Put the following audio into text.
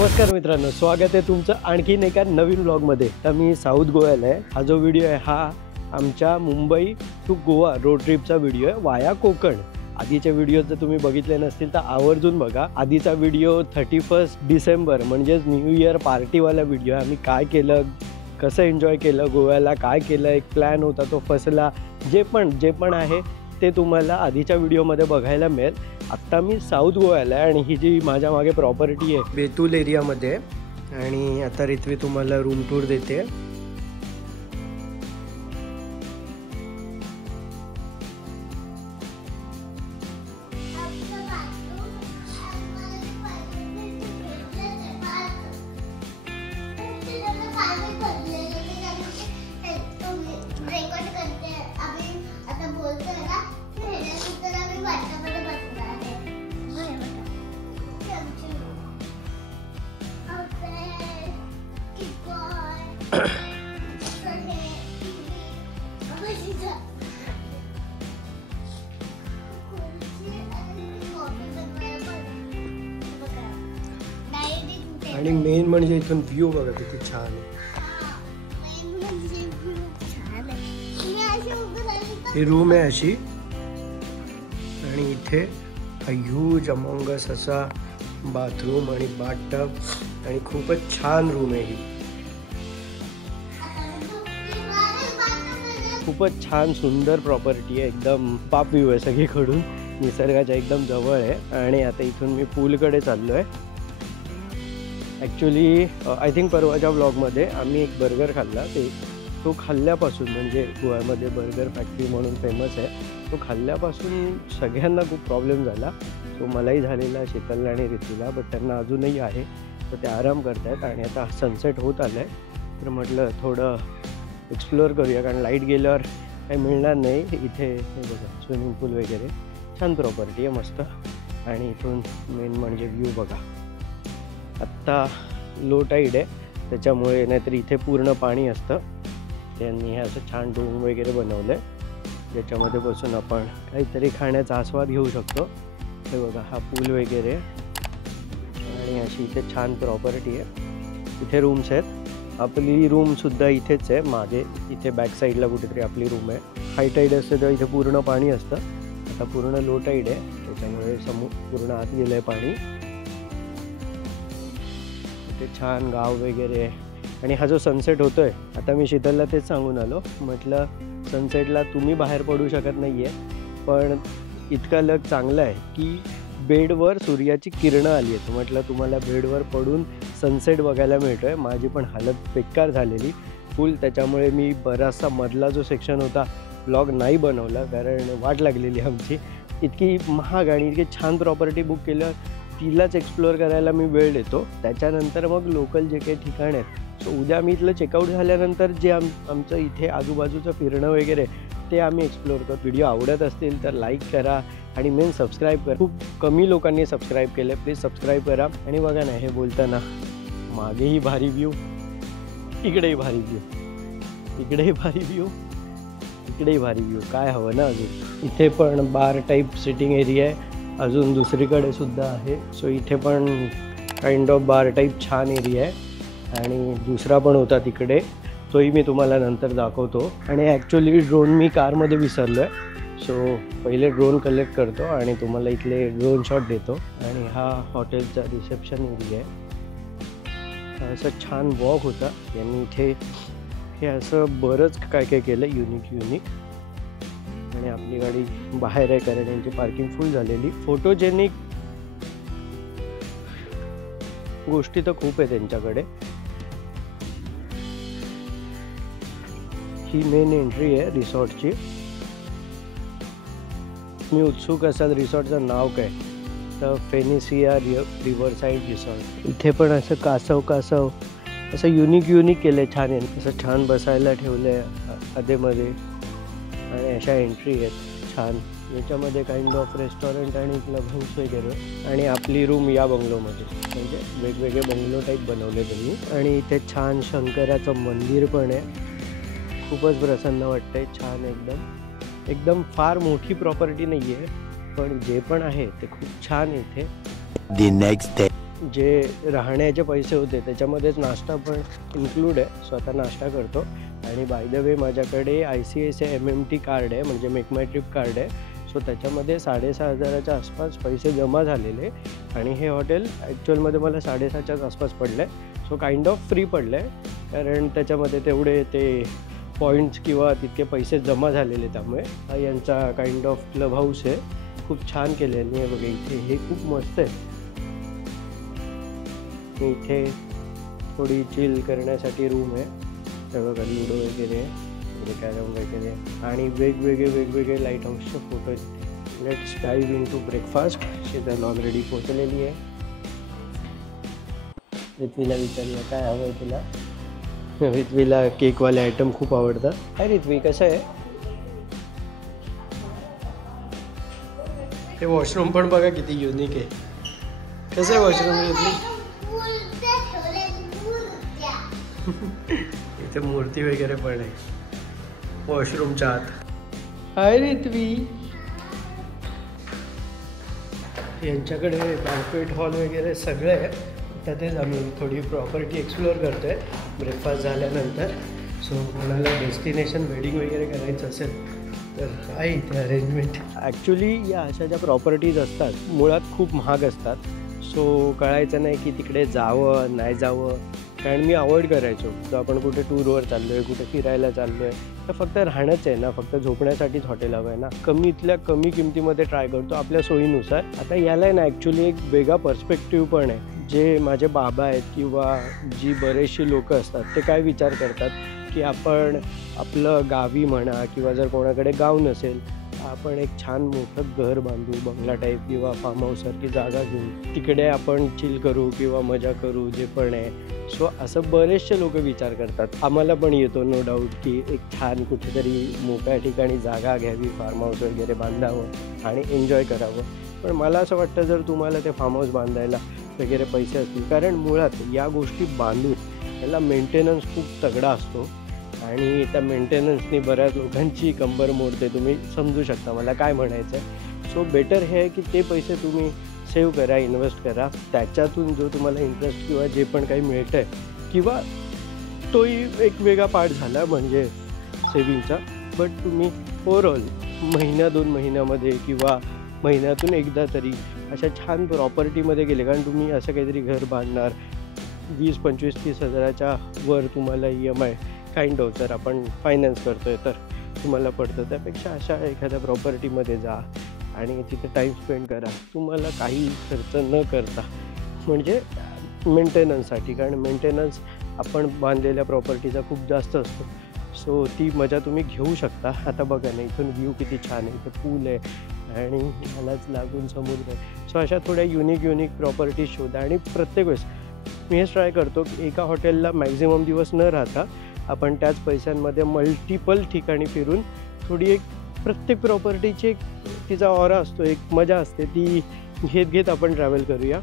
नमस्कार मित्रांनो, स्वागत आहे तुमचं आणखीन एका नवीन व्लॉगमध्ये। तर मी साऊथ गोव्याला आहे। हा जो व्हिडिओ आहे हा आमच्या मुंबई टू गोवा रोड ट्रिपचा व्हिडिओ आहे वाया कोकण। आधीचे व्हिडिओ जर तुम्ही बघितले नसतील तर आवर्जून बघा। आधीचा व्हिडिओ 31 डिसेंबर म्हणजेच न्यू इयर पार्टीवाला व्हिडिओ। आम्ही काय केलं, कसं एन्जॉय केलं गोव्याला, काय केलं, एक प्लॅन होता तो फसला, जे पण आहे ते तुम्हाला आधीच्या व्हिडिओमध्ये बघायला मिळेल। आत्ता मी साऊथ गोव्याला आहे आणि ही जी माझ्या मागे प्रॉपर्टी आहे बेतूल एरियामध्ये, आणि आता रित्वी तुम्हाला रूम टूर देते। आणि मेन म्हणजे इथून व्ह्यू बघा किती छान आहे। ही रूम आहे अशी, आणि इथे ह्यूज अमॉंगस असा बाथरूम आणि बाथटब, आणि खूपच छान रूम आहे ही। खूपच छान सुंदर प्रॉपर्टी आहे, एकदम पाप व्ह्यू आहे सगळीकडून, निसर्गाच्या एकदम जवळ आहे। आणि आता इथून मी पूलकडे चाललो आहे। ॲक्च्युली आय थिंक परवाच्या व्लॉगमध्ये आम्ही एक बर्गर खाल्ला, तो खाल्ल्यापासून म्हणजे गोव्यामध्ये बर्गर फॅक्टरी म्हणून फेमस आहे, तो खाल्ल्यापासून सगळ्यांना खूप प्रॉब्लेम झाला। तो मलाही झालेला, शीतलला आणि ऋतूला, बट त्यांना अजूनही आहे, तर ते आराम करत आहेत। आणि आता सनसेट होत आलं आहे, तर म्हटलं थोडं एक्सप्लोअर करूया, कारण लाईट गेल्यावर काही मिळणार नाही। इथे हे बघा स्विमिंग पूल वगैरे, छान प्रॉपर्टी आहे मस्त। आणि इथून मेन म्हणजे व्ह्यू बघा। आत्ता लो टाईड आहे त्याच्यामुळे, नाहीतर इथे पूर्ण पाणी असतं। त्यांनी हे असं छान डोम वगैरे बनवलं आहे ज्याच्यामध्ये बसून आपण काहीतरी खाण्याचा आस्वाद घेऊ शकतो। हे बघा हा पूल वगैरे, आणि अशी इथे छान प्रॉपर्टी आहे। इथे रूम्स आहेत, आपली रूमसुद्धा इथेच आहे मागे, इथे बॅक साईडला कुठेतरी आपली रूम आहे। हाय टाईड असते तर इथे पूर्ण पाणी असतं, आता पूर्ण लो टाईड आहे त्याच्यामुळे पूर्ण आत गेलं आहे पाणी। ते छान गाव वगैरे आहे। आणि हा जो सनसेट होतोय, आता मी शीतलला तेच सांगून आलो, म्हटलं सनसेटला तुम्ही बाहेर पडू शकत नाही आहे, पण इतका लग चांगला आहे की बेडवर सूर्याची किरणं आली आहेत। म्हटलं तुम्हाला बेडवर पडून सनसेट बघायला मिळतो आहे। माझी पण हालत बेकार झालेली फुल, त्याच्यामुळे मी बराचसा मधला जो सेक्शन होता ब्लॉग नाही बनवला, कारण वाट लागलेली आमची। इतकी महाग आणि इतकी छान प्रॉपर्टी बुक केलं, तिलाच एक्सप्लोअर करायला मी वेळ देतो। त्याच्यानंतर मग लोकल जे काही ठिकाण आहेत, सो उद्या मी इथलं चेकआउट झाल्यानंतर जे आमचं इथे आजूबाजूचं फिरणं वगैरे ते आम्ही एक्सप्लोअर करतो। व्हिडिओ आवडत असतील तर लाईक करा आणि मेन सबस्क्राईब करा। खूप कमी लोकांनी सबस्क्राईब केलं, प्लीज सबस्क्राईब करा। आणि बघा ना, हे बोलताना मागेही भारी व्ह्यू, इकडेही भारी व्ह्यू, इकडेही भारी व्ह्यू, इकडेही भारी व्ह्यू, काय हवं ना अजून। इथे पण बार टाईप सिटिंग एरिया आहे, अजून दुसरीकडे सुद्धा आहे। सो इथे पण काइंड ऑफ बार टाईप छान एरिया आहे, आणि दुसरा पण होता तिकडे, तोही मी तुम्हाला नंतर दाखवतो। आणि ॲक्च्युली ड्रोन मी कारमध्ये विसरलो आहे, सो पहिले ड्रोन कलेक्ट करतो आणि तुम्हाला इथले ड्रोन शॉट देतो। आणि हा हॉटेलचा रिसेप्शन एरिया आहे। असं छान वॉक होता, यांनी इथे हे असं बरंच काय काय केलं युनिक। आणि आपली गाडी बाहेर आहे कारण यांची पार्किंग फुल झालेली। फोटोजेनिक गोष्टी तर खूप आहे त्यांच्याकडे। ही मेन एंट्री आहे रिसॉर्टची। मी उत्सुक असाल रिसॉर्टचं नाव काय, तर फेनिसिया रिव्हरसाईड रिसॉर्ट। इथे पण असं कासव असं युनिक केलं आहे, छान आहे। असं छान बसायला ठेवलं आहे आधेमध्ये, आणि अशा एंट्री आहेत छान। याच्यामध्ये काइंड ऑफ रेस्टॉरंट आणि क्लब हाऊस वगैरे, आणि आपली रूम या बंगलोमध्ये, म्हणजे वेगवेगळे बंगलो टाईप बनवले त्यांनी। आणि इथे छान शंकराचं मंदिर पण आहे, खूपच प्रसन्न वाटतंय, छान एकदम फार मोठी प्रॉपर्टी नाही आहे, पण जे पण आहे ते खूप छान आहे इथे। The next day. जे राहण्याचे पैसे होते त्याच्यामध्येच नाश्ता पण इन्क्लूड आहे. सो आता नाश्ता करतो. आणि बाय द वे माझ्याकडे ICICI MMT कार्ड आहे, म्हणजे मेक माय ट्रिप कार्ड आहे. सो त्याच्यामध्ये 6,500च्या आसपास पैसे जमा झालेले आणि हे हॉटेल ॲक्च्युअलमध्ये मला 6,500च्याच आसपास पडलं आहे. सो काइंड ऑफ फ्री पडलं आहे, कारण त्याच्यामध्ये तेवढे ते पॉईंट्स किंवा तितके पैसे जमा झालेले. त्यामुळे हा यांचा काइंड ऑफ क्लब हाऊस आहे. खूप छान केलेलं आहे बघा. इथे हे खूप मस्त आहे. इथे थोडी चिल करण्यासाठी रूम आहे. हे बघा, लुडो वगैरे, कॅरम वगैरे आणि वेगवेगळे लाईट हाऊसचे photo. Let's dive into breakfast. Sheetal already पोचलेली आहे. रित्वीला विचारूया काय हवं आहे तुला. रित्वीला केकवाले आयटम खूप आवडतात. काय रित्वी, कसं आहे ते वॉशरूम पण बघा किती युनिक आहे. कसं आहे वॉशरूम रित्वी? इथे मूर्ती वगैरे पण आहे वॉशरूमच्या आत. हाय रित्वी. यांच्याकडे बँक्वेट हॉल वगैरे सगळं आहे. तर तेच आम्ही थोडी प्रॉपर्टी एक्सप्लोअर करतो आहे ब्रेकफास्ट झाल्यानंतर. सो कोणाला डेस्टिनेशन वेडिंग वगैरे करायचं असेल तर आहे इथे अरेंजमेंट. ॲक्च्युली या अशा ज्या प्रॉपर्टीज असतात मुळात खूप महाग असतात. सो कळायचं नाही की तिकडे जावं नाही जावं, कारण मी अवॉइड करायचो. तर आपण कुठे टूरवर चाललो आहे, कुठे फिरायला चाललो आहे, तर फक्त राहणंच आहे ना, फक्त झोपण्यासाठीच हॉटेल हवं आहे ना. कमीतल्या कमी किमतीमध्ये ट्राय करतो आपल्या सोयीनुसार. आता याला आहे ना ॲक्च्युली एक वेगळा पर्स्पेक्टिव्ह पण आहे. जे माझे बाबा आहेत किंवा जी बरेचशी लोकं असतात ते काय विचार करतात की आपण आपलं गावी म्हणा किंवा जर कोणाकडे गाव नसेल, आपण एक छान मोठं घर बांधू, बंगला टाईप किंवा फार्म हाऊससारखी जागा घेऊ, तिकडे आपण चिल करू किंवा मजा करू, जे पण आहे. सो असं बरेचसे लोक विचार करतात. आम्हाला पण येतो नो डाऊट की एक छान कुठेतरी मोकळ्या ठिकाणी जागा घ्यावी, फार्म हाऊस वगैरे बांधावं आणि एन्जॉय करावं. पण मला असं वाटतं जर तुम्हाला ते फार्म हाऊस बांधायला वगैरे पैसे असतील, कारण मुळात या गोष्टी बांधून त्याला मेंटेनन्स खूप तगडा असतो आणि त्या मेंटेनन्सनी बऱ्याच लोकांची कंबर मोडते. तुम्ही समजू शकता मला काय म्हणायचं आहे. सो बेटर हे आहे की ते पैसे तुम्ही सेव्ह करा, इन्व्हेस्ट करा. त्याच्यातून जो तुम्हाला इंटरेस्ट किंवा जे पण काही मिळतं आहे किंवा तोही एक वेगळा पार्ट झाला म्हणजे सेविंगचा. बट तुम्ही ओव्हरऑल महिन्या 2 महिन्यामध्ये किंवा महिन्यातून एकदा तरी अशा छान प्रॉपर्टीमध्ये गेले, कारण तुम्ही असं काहीतरी घर बांधणार 20, 25, 30 हजाराच्या वर तुम्हाला EMI काइंड ऑफ जर आपण फायनान्स करतो आहे तर तुम्हाला पडतं. त्यापेक्षा अशा एखाद्या प्रॉपर्टीमध्ये जा आणि तिथे टाईम स्पेंड करा, तुम्हाला काही खर्च न करता, म्हणजे मेंटेनन्ससाठी. कारण मेंटेनन्स आपण बांधलेल्या प्रॉपर्टीचा खूप जास्त असतो. सो ती मजा तुम्ही घेऊ शकता. आता बघा ना, इथून व्ह्यू किती छान आहे. इथं पूल आहे आणि ह्यालाच लागून समुद्र आहे. सो अशा थोड्या युनिक प्रॉपर्टीज शोधा. आणि प्रत्येक वेळेस मी हेच ट्राय करतो की एका हॉटेलला मॅक्झिमम दिवस न राहता आपण त्याच पैशांमध्ये मल्टिपल ठिकाणी फिरून थोडी एक प्रत्येक प्रॉपर्टीची एक तिचा ऑरा असतो, एक मजा असते, ती घेत आपण ट्रॅव्हल करूया.